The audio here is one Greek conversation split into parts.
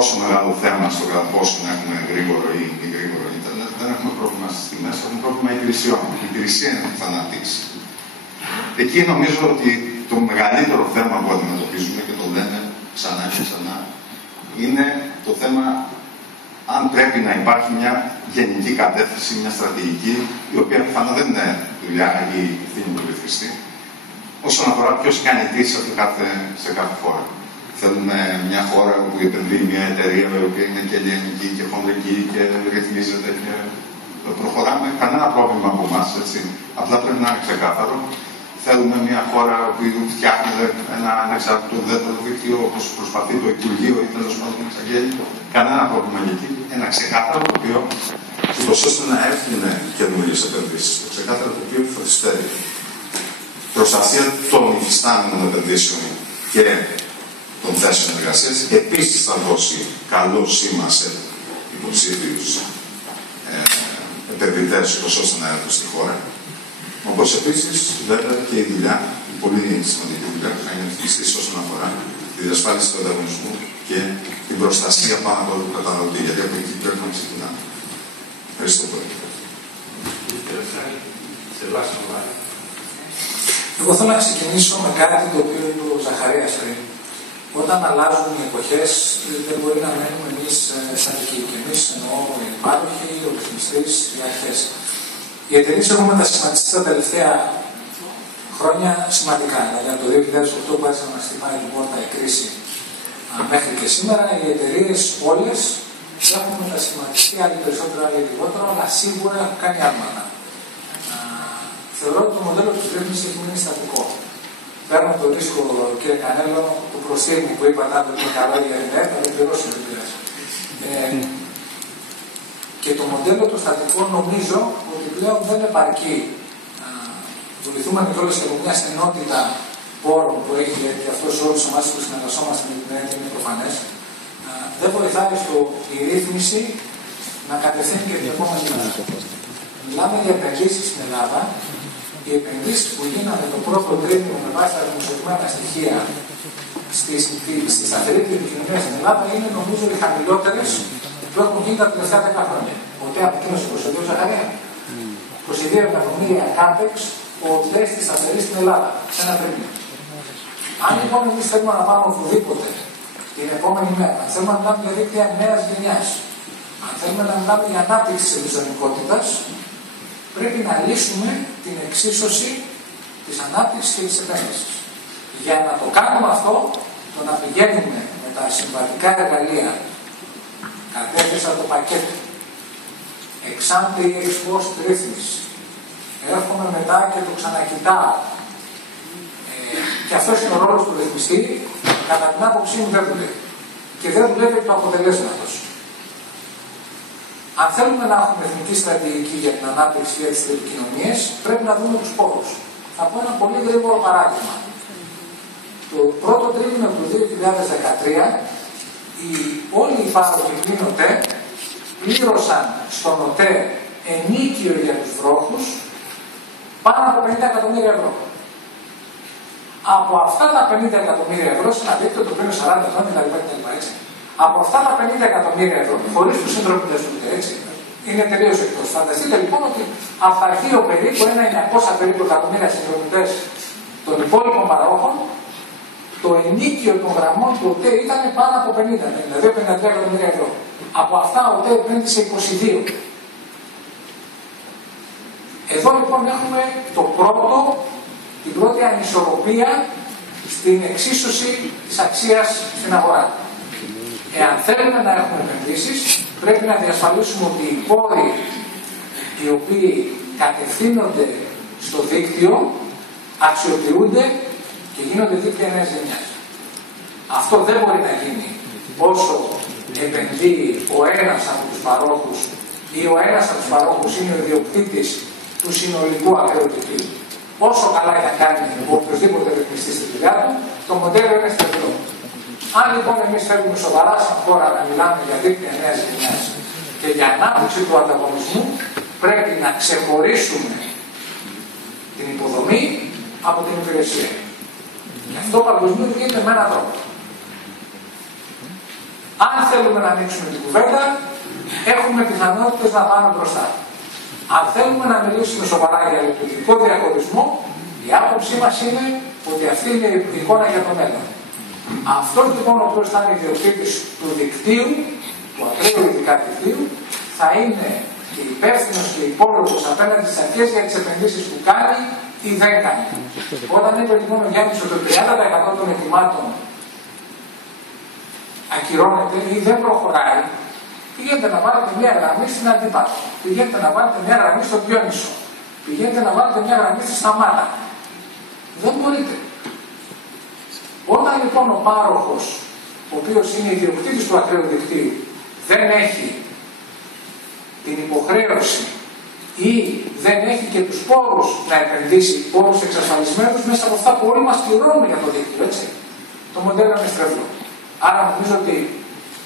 τόσο μεγάλο θέμα στο κατά πόσο να έχουμε γρήγορο ή μη γρήγορο ίντερνετ. Δεν έχουμε πρόβλημα στις τιμές, έχουμε πρόβλημα υπηρεσιών. Η υπηρεσία είναι που θα αναπτύξει. Εκεί νομίζω ότι το μεγαλύτερο θέμα που αντιμετωπίζουμε, και το λέμε ξανά και ξανά, είναι το θέμα αν πρέπει να υπάρχει μια γενική κατεύθυνση, μια στρατηγική, η οποία πιθανόν δεν είναι δουλειά ή ευθύνη του ρυθμιστή, όσον αφορά ποιος κάνει τι σε κάθε χώρα. Θέλουμε μια χώρα όπου επενδύει μια εταιρεία η οποία είναι και ελληνική και χονδρική και ρυθμίζεται και προχωράμε. Κανένα πρόβλημα από εμάς, έτσι. Απλά πρέπει να είναι ξεκάθαρο. Θέλουμε μια χώρα που φτιάχνεται ένα ανεξάρτητο ουδέτερο δίκτυο, όπως προσπαθεί το Υπουργείο ή τέλος πάντων να εξαγγέλει. Κανένα πρόβλημα εκεί. Ένα ξεκάθαρο τοπίο, ούτως ώστε να έρθουν καινούριες επενδύσεις. Το ξεκάθαρο τοπίο που θα τις φέρει. Προστασία των υφιστάμενων επενδύσεων και των θέσεων εργασίας. Επίσης θα δώσει καλό σήμα σε υποψήφιους επενδυτές, ώστε να έρθουν στη χώρα. Όπως επίσης, βέβαια, και η δουλειά, η πολύ σημαντική δουλειά που θα είναι ευθύστηση όσον αφορά τη διασφάλιση του ανταγωνισμού και την προστασία πάνω από τον καταναλωτή, γιατί από εκεί πρέπει να ξεκινάμε. Ευχαριστώ πολύ. Εγώ θέλω να ξεκινήσω με κάτι το οποίο είπε ο Ζαχαρίας πριν. Όταν αλλάζουν οι εποχές, δεν μπορεί να μένουμε εμείς στατικοί. Και εμείς εννοώ οι υπάλληλοι, ο ρυθμιστής, οι αρχές. Οι εταιρείες έχουν μετασχηματιστεί τα τελευταία χρόνια σημαντικά. Δηλαδή από το 2008 που άρχισε να μας χτυπάει την πόρτα η κρίση μέχρι και σήμερα, οι εταιρείες όλες έχουν μετασχηματιστεί, άλλοι περισσότερο, άλλοι λιγότερο, αλλά σίγουρα έχουν κάνει άλματα. Θεωρώ ότι το μοντέλο της ρύθμισης έχει μείνει στατικό. Παίρνω το ρίσκο, κύριε Κανέλο, του προστίμου που είπατε ότι είναι καλό για ΕΝΕΤ, θα το πληρώσει ο ρυθμιστής. Και το μοντέλο του στατικό νομίζω ότι πλέον δεν επαρκεί. Βοηθούμε με όλες από μια στενότητα πόρων που έχει, γιατί αυτό σε όλους εμάς που συνεργαζόμαστε με την ΕΝΕΤ είναι προφανές. Δεν βοηθάει στο η ρύθμιση να κατευθύνει και την επόμενη μέρα. Μιλάμε για επενδύσεις στην Ελλάδα. Οι επενδύσεις που γίνανε το πρώτο τρίμηνο με βάση τα δημοσιοποιημένα στοιχεία στη σταθερή επικοινωνία στην Ελλάδα είναι νομίζω οι χαμηλότερες που έχουν γίνει τα τελευταία 10 χρόνια. Ποτέ από εκείνος 22 Ζαχαρία. 22 εκατομμύρια CAPEX ο ΤΕ στη σταθερή στην Ελλάδα. Σε ένα τρίμηνο. Αν λοιπόν εμείς θέλουμε να πάμε οπουδήποτε την επόμενη μέρα, αν θέλουμε να μιλάμε για δίκτυα νέας γενιάς, αν θέλουμε να μιλάμε για ανάπτυξη της ευρυζωνικότητας, πρέπει να λύσουμε την εξίσωση της ανάπτυξης και της επένδυσης. Για να το κάνουμε αυτό, το να πηγαίνουμε με τα συμβατικά εργαλεία, κατέθεσα το πακέτο, εξάντε ή εξπόστ ρύθμιση, έρχομαι μετά και το ξανακοιτάω. Και αυτός είναι ο ρόλος του ρυθμιστή, κατά την άποψή μου δεν δουλεύει. Και δεν δουλεύει το αποτελέσματος. Αν θέλουμε να έχουμε εθνική στρατηγική για την ανάπτυξη και τις τηλεπικοινωνίες, πρέπει να δούμε τους πόρους. Θα πω ένα πολύ γρήγορο παράδειγμα. Το πρώτο τρίμηνο του 2013, όλοι οι πάροχοι πλην ΟΤΕ πλήρωσαν στον ΟΤΕ ενίκιο για τους βρόχους πάνω από 50 εκατομμύρια ευρώ. Από αυτά τα 50 εκατομμύρια ευρώ, σε ένα δίκτυο το οποίο είναι 40 χρόνια κτλ. Έτσι. Από αυτά τα 50 εκατομμύρια ευρώ, χωρίς τους συνδρομητές του, έτσι, είναι τελείως εκτός. Φανταστείτε λοιπόν ότι αυθαρχείο περίπου 1.900 περίπου εκατομμύρια συνδρομητές των υπόλοιπων παρόχων, το ενίκιο των γραμμών του ΟΤΕ ήταν πάνω από 50, δηλαδή 53 εκατομμύρια ευρώ. Από αυτά ο ΟΤΕ επένδυσε 22. Εδώ λοιπόν έχουμε την πρώτη ανισορροπία στην εξίσωση της αξίας στην αγορά. Εάν θέλουμε να έχουμε επενδύσεις, πρέπει να διασφαλίσουμε ότι οι πόροι οι οποίοι κατευθύνονται στο δίκτυο αξιοποιούνται και γίνονται δίκτυα νέας γενιάς. Αυτό δεν μπορεί να γίνει όσο επενδύει ο ένας από τους παρόχους ή ο ένας από τους παρόχους είναι ο ιδιοκτήτης του συνολικού ακραίου δικτύου. Όσο καλά θα κάνει ο οποιοδήποτε ρυθμιστής στη δουλειά του, το μοντέλο είναι σταθερό. Αν λοιπόν εμείς θέλουμε σοβαρά σαν χώρα να μιλάμε για δίκτυα νέας γενιάς και για ανάπτυξη του ανταγωνισμού, πρέπει να ξεχωρίσουμε την υποδομή από την υπηρεσία. Και αυτό παγκοσμίως γίνεται με έναν τρόπο. Αν θέλουμε να ανοίξουμε την κουβέντα, έχουμε πιθανότητες να πάμε μπροστά. Αν θέλουμε να μιλήσουμε σοβαρά για λειτουργικό διαχωρισμό, η άποψή μας είναι ότι αυτή είναι η εικόνα για το μέλλον. Αυτό λοιπόν ο οποίος θα είναι ιδιοκτήτης του δικτύου, του ακραίου ειδικά δικτύου, θα είναι και υπεύθυνος και υπόλογος απέναντι στις αρχές για τις επενδύσεις που κάνει ή δεν κάνει. Όταν είπε λοιπόν ο Γιάννης ότι το 30% των ετοιμάτων ακυρώνεται ή δεν προχωράει, πηγαίνετε να βάλετε μια γραμμή στην Αντίπατο, πηγαίνετε να βάλετε μια γραμμή στο Διόνυσο, πηγαίνετε να βάλετε μια γραμμή στη Σταμάτα. Δεν μπορείτε. Όταν λοιπόν ο πάροχος, ο οποίος είναι ιδιοκτήτης του ακραίου δικτύου, δεν έχει την υποχρέωση ή δεν έχει και τους πόρους να επενδύσει, πόρους εξασφαλισμένους μέσα από αυτά που όλοι μας πληρώνουμε για το δίκτυο, έτσι. Το μοντέλο είναι στρεβλό. Άρα νομίζω ότι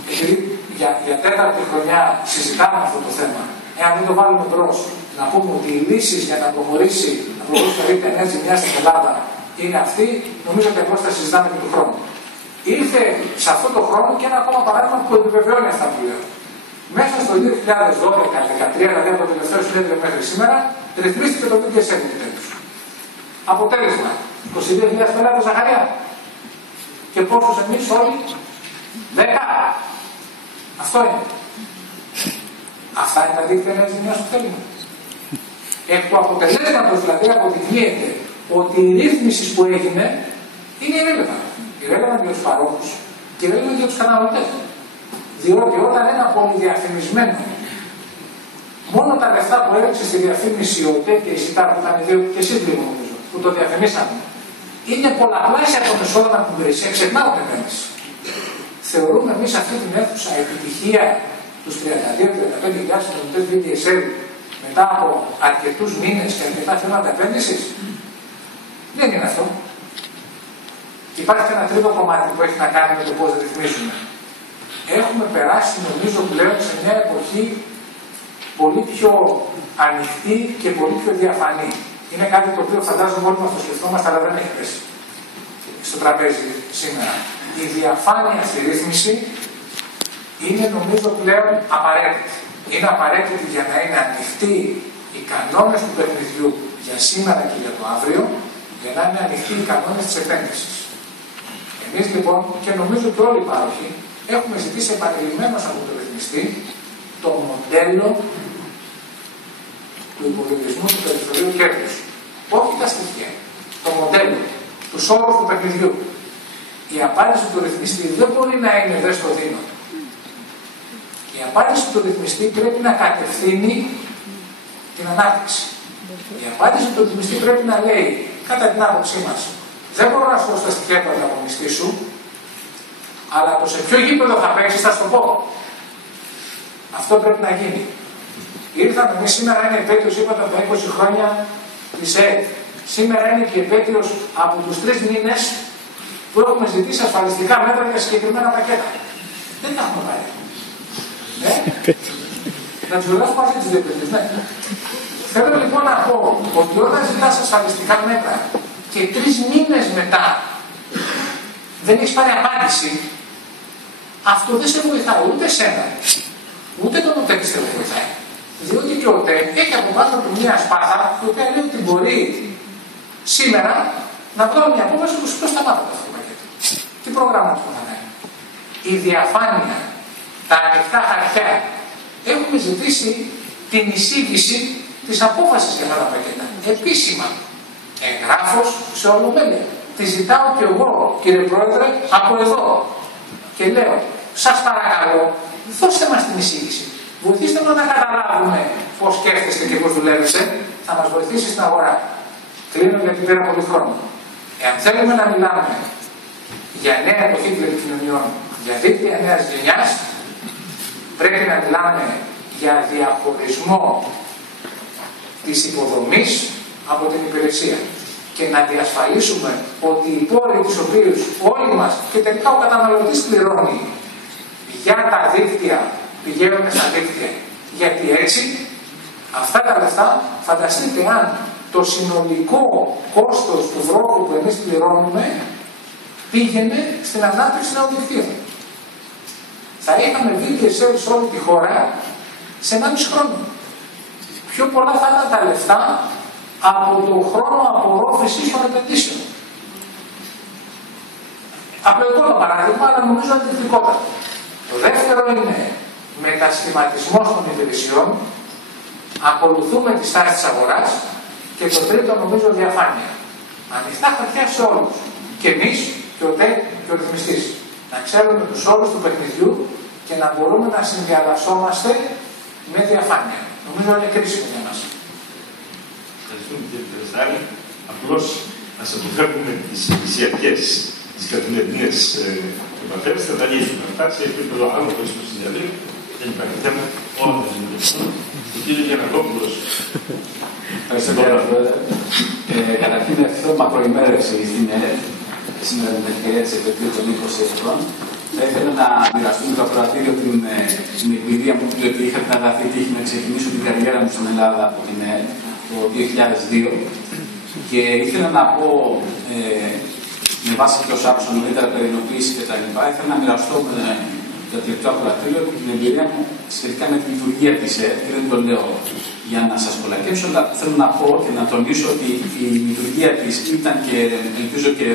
επειδή για τέταρτη χρονιά συζητάμε αυτό το θέμα, εάν δεν το βάλουμε μπρος, να πούμε ότι οι λύσεις για να προχωρήσει το δίκτυο ενέργεια μια στην Ελλάδα είναι αυτή, νομίζω ότι απλώς θα συζητάμε και του χρόνου. Ήρθε σε αυτό το χρόνο και ένα ακόμα παράδειγμα που επιβεβαιώνει αυτά που λέω. Μέσα στο 2012-2013, δηλαδή από το τελευταίο συνέδριο μέχρι σήμερα, ρυθμίστηκε το DSM επιτέλους. Αποτέλεσμα, 22.000 πελάτες Ζαχαριά. Και πόσους εμείς όλοι, 10. Αυτό είναι. Αυτά είναι τα δίκτυα ενέργειας που θέλουμε. Εκ του αποτελέσματος δηλαδή αποδεικνύεται ότι η ρύθμιση που έγινε είναι irrelevant. Irrelevant για τους παρόχους και irrelevant για τους καταναλωτές. Διότι όταν ένα πολυδιαφημισμένο, μόνο τα λεφτά που έριξε στη διαφήμιση ο ΟΤΕ και η ΣΥΤΑ που ήταν δύο, και εσείς λίγο νομίζω, που το διαφημίσαμε, είναι πολλαπλάσια των εσόδων από την υπηρεσία, ξεχνάω την επένδυση. Θεωρούμε εμείς αυτή την αίθουσα επιτυχία τους 32-35.000 συνδρομητές VDSL μετά από αρκετούς μήνες και αρκετά θέματα επένδυσης. Δεν είναι αυτό. Υπάρχει ένα τρίτο κομμάτι που έχει να κάνει με το πώς ρυθμίζουμε. Έχουμε περάσει νομίζω πλέον σε μια εποχή πολύ πιο ανοιχτή και πολύ πιο διαφανή. Είναι κάτι το οποίο φαντάζομαι όλοι μας το σκεφτόμαστε, αλλά δεν έχει πέσει στο τραπέζι σήμερα. Η διαφάνεια στη ρύθμιση είναι νομίζω πλέον απαραίτητη. Είναι απαραίτητη για να είναι ανοιχτοί οι κανόνες του παιχνιδιού για σήμερα και για το αύριο, για να είναι ανοιχτοί οι κανόνες της επένδυσης. Εμείς λοιπόν, και νομίζω και όλοι οι πάροχοι, έχουμε ζητήσει επανειλημμένως από το ρυθμιστή το μοντέλο του υπολογισμού του περιθωρίου κέρδους. Όχι τα στοιχεία. Το μοντέλο, τους όρους του παιχνιδιού. Η απάντηση του ρυθμιστή δεν μπορεί να είναι δε στο δίνω. Η απάντηση του ρυθμιστή πρέπει να κατευθύνει την ανάπτυξη. Η απάντηση του ρυθμιστή πρέπει να λέει, κατά την άποψή μας, δεν μπορώ να σου δώσω τα στοιχεία του ανταγωνιστή σου, αλλά το σε ποιο γήπεδο θα παίξεις θα στο πω. Αυτό πρέπει να γίνει. Ήρθαμε εμείς, σήμερα είναι επέτειος, είπατε, από 20 χρόνια της ΕΕ. Σήμερα είναι και επέτειος από τους 3 μήνες που έχουμε ζητήσει ασφαλιστικά μέτρα για συγκεκριμένα πακέτα. Δεν τα έχουμε πάρει. Ναι. Να τους δώσω μαζί τις διεπληκτές, ναι. Θέλω λοιπόν να πω ότι όταν ζητάς ασφαλιστικά μέτρα και 3 μήνες μετά δεν έχεις πάρει απάντηση, αυτό δεν σε βοηθάει ούτε εσένα, ούτε τον ΟΤΕ δεν σε βοηθάει. Διότι και ο ΟΤΕ έχει από πάνω του μια σπάθα, η οποία λέει ότι μπορεί σήμερα να βγάλει μια απόφαση που σου πει σταμάτα αυτό το πακέτο. Τι προγράμματα θα κάνει. Η διαφάνεια, τα ανοιχτά χαρτιά. Έχουμε ζητήσει την εισήγηση της απόφασης για αυτά τα πακέτα. Επίσημα. Εγγράφος σε ολομέλεια. Τη ζητάω και εγώ, κύριε Πρόεδρε, από εδώ. Και λέω, σας παρακαλώ, δώστε μας την εισήγηση. Βοηθήστε μας να καταλάβουμε πώς σκέφτεστε και πώς δουλεύετε. Θα μας βοηθήσει στην αγορά. Κλείνω γιατί πήρα πολύ χρόνο. Εάν θέλουμε να μιλάμε για νέα εποχή τηλεπικοινωνιών, για δίκτυα νέας γενιάς, πρέπει να μιλάμε για διαχωρισμό της υποδομής από την υπηρεσία και να διασφαλίσουμε ότι οι πόροι τους οποίους όλοι μας και τελικά ο καταναλωτής πληρώνει για τα δίκτυα πηγαίνουν στα δίκτυα. Γιατί έτσι αυτά τα λεφτά, φανταστείτε αν το συνολικό κόστος του βρόχου που εμείς πληρώνουμε πήγαινε στην ανάπτυξη νέων δικτύων. θα είχαμε video sales σε όλη τη χώρα σε 1,5 χρόνο. Πιο πολλά θα ήταν τα λεφτά από το χρόνο απορρόφησης των επενδύσεων. Απλοϊκό το παράδειγμα, αλλά νομίζω αντικτικότατο. Το δεύτερο είναι μετασχηματισμός των υπηρεσιών, ακολουθούμε τη στάση της αγοράς και το τρίτο νομίζω διαφάνεια. Ανοιχτά χαρτιά σε όλους. Και εμείς και ο ΤΕΚ και ο ρυθμιστής. Να ξέρουμε τους όρους του παιχνιδιού και να μπορούμε να συνδιαλλασσόμαστε με διαφάνεια. Νομίζω είναι κρίσιμο για μας. Ευχαριστούμε κύριε Περιστάλη. Απλώς ας αποφεύγουμε τις νησιακές, τις καθημερινές επαφές. Θα τα λύσουμε αυτά σε επίπεδο άλλο στο συνεδρίο. Δεν υπάρχει θέμα. Όλα θα συνεχίσουν. Ο κύριος Γιαννακόπουλος. Ευχαριστώ κύριε Πρόεδρε. Καταρχήν ευχαριστώ μακροημέρευση στην ΕΡΕ. Σήμερα με την ευκαιρία της επαιτίου των 20 ετών. Θα ήθελα να μοιραστούμε το ακροατήριο την εμπειρία μου, διότι είχα την αγαθή τύχη να ξεκινήσω την καριέρα μου στην Ελλάδα από την ΕΡΕ το 2002. Και ήθελα να πω, με βάση και όσα άκουσα νωρίτερα περί ενοποίησης κτλ., ήθελα να μοιραστώ με το εκλεκτό ακροατήριο την εμπειρία μου σχετικά με τη λειτουργία της ΕΡΕ. Και δεν το λέω για να σας κολακέψω, αλλά θέλω να πω και να τονίσω ότι η λειτουργία της ήταν και ελπίζω και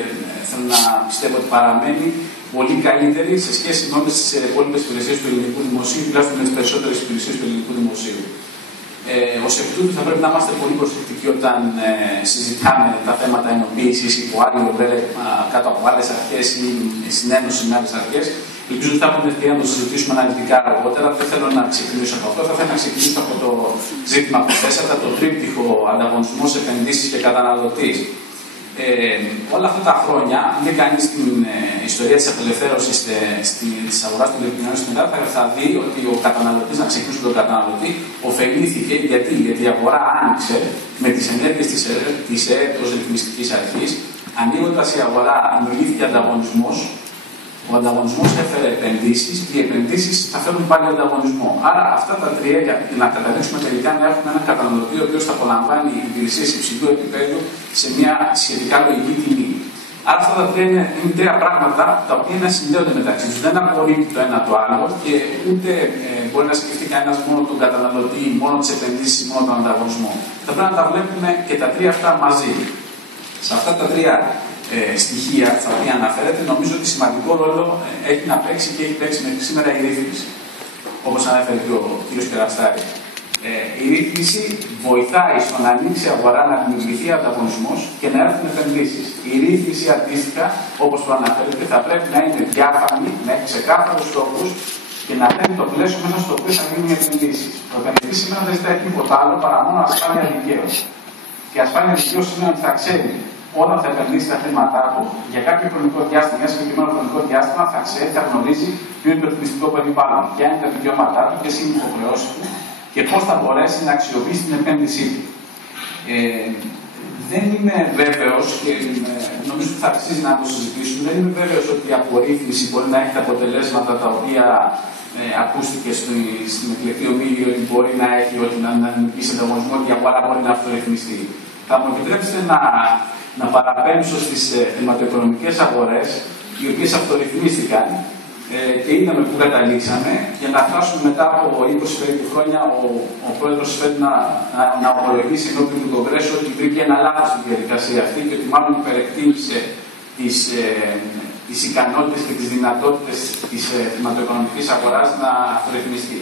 θέλω να πιστεύω ότι παραμένει πολύ καλύτερη σε σχέση με όλες τις υπόλοιπες υπηρεσίες του ελληνικού δημοσίου, τουλάχιστον με τις περισσότερες υπηρεσίες του ελληνικού δημοσίου. Ως εκ τούτου θα πρέπει να είμαστε πολύ προσεκτικοί όταν συζητάμε τα θέματα ενοποίησης υπό άλλη ομπρέλα κάτω από άλλες αρχές ή συνένωση με άλλες αρχές. Ελπίζω ότι θα έχουμε ευκαιρία να το συζητήσουμε αναλυτικά αργότερα. Δεν θέλω να ξεκινήσω από αυτό. Θα ήθελα να ξεκινήσω από το ζήτημα που θέσατε, το τρίπτυχο ανταγωνισμός, επενδύσεις και καταναλωτής. Όλα αυτά τα χρόνια, αν δεν κανείς την ιστορία της απελευθέρωσης της αγοράς των τηλεπικοινωνιών στην Ελλάδα, θα δει ότι ο καταναλωτής, να ξεκινήσουμε τον καταναλωτή, ωφελήθηκε. Γιατί η αγορά άνοιξε με τις ενέργειες της ΕΡΕ ως ρυθμιστικής αρχής. Ανοίγοντας η αγορά, δημιουργήθηκε ανταγωνισμός. Ο ανταγωνισμός έφερε επενδύσεις και οι επενδύσεις θα φέρουν πάλι ανταγωνισμό. Άρα, αυτά τα τρία για να καταλήξουμε τελικά να έχουμε έναν καταναλωτή ο οποίος θα απολαμβάνει υπηρεσίες υψηλού επίπεδου σε μια σχετικά λογική τιμή. Άρα, αυτά τα τρία είναι τρία πράγματα τα οποία να συνδέονται μεταξύ τους. Δεν απορρίπτει το ένα το άλλο και ούτε μπορεί να σκεφτεί κανένας μόνο τον καταναλωτή, μόνο τις επενδύσεις, μόνο τον ανταγωνισμό. Θα πρέπει να τα βλέπουμε και τα τρία αυτά μαζί. Σε αυτά τα τρία στοιχεία στα οποία αναφέρεται, νομίζω ότι σημαντικό ρόλο έχει να παίξει και έχει παίξει μέχρι σήμερα η ρύθμιση. Όπως ανέφερε και ο κ. Κεραστάρη. Η ρύθμιση βοηθάει στο να ανοίξει η αγορά, να δημιουργηθεί ανταγωνισμός και να έρθουν επενδύσεις. Η ρύθμιση αντίστοιχα, όπως το αναφέρεται, θα πρέπει να είναι διάφανη, να έχει ξεκάθαρους στόχους και να παίρνει το πλαίσιο μέσα στο οποίο θα γίνουν οι επενδύσεις. Το επενδυτή σήμερα δεν ζητάει τίποτα άλλο παρά μόνο ασφάλεια δικαίου. Και ασφάλεια δικαίου σημαίνει ότι θα ξέρει όταν θα επενδύσει τα χρήματά του για κάποιο χρονικό διάστημα, για συγκεκριμένο χρονικό διάστημα, θα ξέρει, θα γνωρίζει ποιο είναι το ρυθμιστικό περιβάλλον, ποια είναι τα δικαιώματά του, ποιες είναι οι υποχρεώσεις του και πώς θα μπορέσει να αξιοποιήσει την επένδυσή του. Δεν είμαι βέβαιος και νομίζω ότι θα αξίζει να το συζητήσουμε. Δεν είμαι βέβαιος ότι η απορρίθμιση μπορεί να έχει τα αποτελέσματα τα οποία ακούστηκε στην εκλεκτή ομίλη, ότι μπορεί να έχει, ότι να δημιουργήσει ανταγωνισμό και η αγορά μπορεί να αυτορυθμιστεί. Θα μου επιτρέψετε να παραπέμψω στις χρηματοοικονομικές αγορές, οι οποίες αυτορυθμίστηκαν και είδαμε που καταλήξαμε, για να φτάσουμε μετά από 20 περίπου χρόνια ο πρόεδρος ΦΕΔ να ομολογήσει ενώπιον του Κογκρέσου ότι βρήκε ένα λάθος στην διαδικασία αυτή και ότι μάλλον υπερεκτίμησε τις ικανότητες και τις δυνατότητες της χρηματοοικονομικής αγοράς να αυτορυθμιστεί.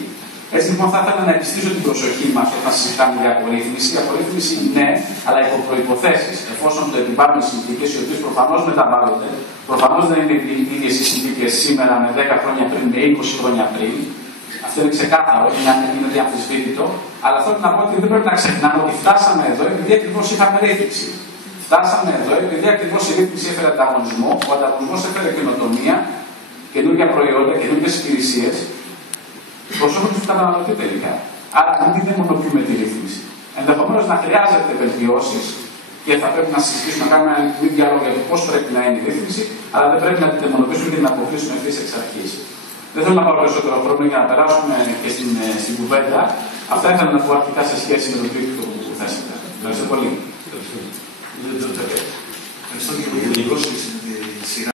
Έτσι λοιπόν θα ήθελα να επιστήσω την προσοχή μας όταν συζητάμε για απορρίθμιση. Η απορρίθμιση ναι, αλλά υπό προϋποθέσεις, εφόσον το επιβάλλουν οι συνθήκες, οι οποίες προφανώς μεταβάλλονται, προφανώς δεν είναι οι ίδιες οι συνθήκες σήμερα με 10 χρόνια πριν, με 20 χρόνια πριν. Αυτό είναι ξεκάθαρο, είναι διαμφισβήτητο, αλλά θέλω να πω ότι δεν πρέπει να ξεχνάμε ότι φτάσαμε εδώ επειδή ακριβώς είχαμε ρύθμιση. Φτάσαμε εδώ επειδή ακριβώς η ρύθμιση έφερε ανταγωνισμό, ο ανταγωνισμός έφερε καινοτομία, καινούργια προϊόντα, καινούργιες υπηρεσίες. Προς όφελος του καταναλωτή τελικά. Άρα, μην δαιμονοποιούμε τη ρύθμιση. Ενδεχομένως να χρειάζεται βελτιώσεις και θα πρέπει να συζητήσουμε, να κάνουμε ένα ειλικρινή διάλογο για το πώς πρέπει να είναι η ρύθμιση, αλλά δεν πρέπει να την δαιμονοποιήσουμε και να αποκλείσουμε ευθύς εξ αρχής. Δεν θέλω να πάρω περισσότερο χρόνο για να περάσουμε και στην κουβέντα. Αυτά ήθελα να πω αρχικά σε σχέση με το τρίτο που θέσατε. Ευχαριστώ πολύ. Ευχαριστώ και